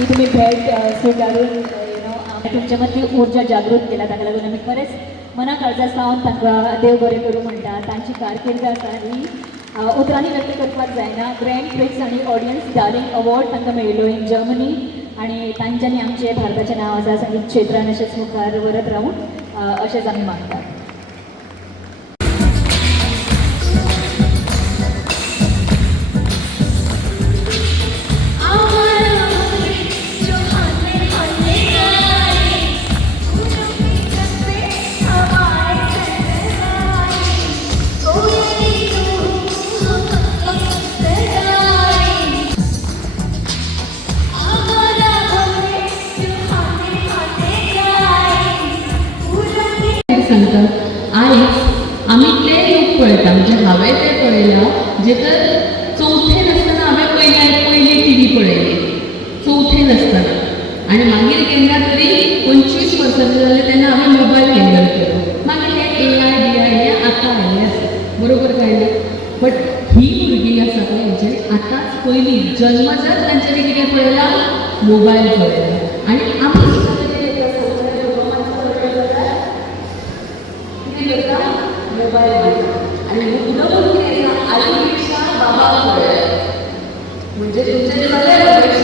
की तुम्ही भेट स्वीकारून तुमच्यामधली ऊर्जा जागृत केला ताका लागून आमी खरेंच मना काळजा सावन तांकां देव बरें करूं म्हणटा. तांची कारकीर्द आसा ही उतरांनी व्यक्त करपाक जायना. ग्रँड प्रिक्स आनी ऑडियन्स डार्लिंग अवॉर्ड तांकां मेळिल्लो इन जर्मनी आनी तांच्यांनी आमचें भारताचें नांव आसा संगीत क्षेत्रान अशेंच मुखार व्हरत रावूं अशेंच आमी मागतात. सांगतात आयज आमी ते लोक पळयता म्हणजे हांवें तें पळयलां जे तर चवथेन आसतना हांवें पयली टी व्ही पळयली चवथेन आसतना आनी मागीर केन्ना तरी 25 वर्सांचे जाले तेन्ना हांवें मोबायल हँडल केलो. मागीर हे AI BI हे आतां आयिल्लें आसा बरोबर काय ना. बट ही भुरगीं आसा पळय हेंच्यांनी आतांच पयलीं जल्मजात तांच्यांनी कितें पळयलां मोबायल पळयला आनी आमी मोबाईल आणि मुलं आईपेक्षा बाबा म्हणजे तुमचे सगळ्या गरज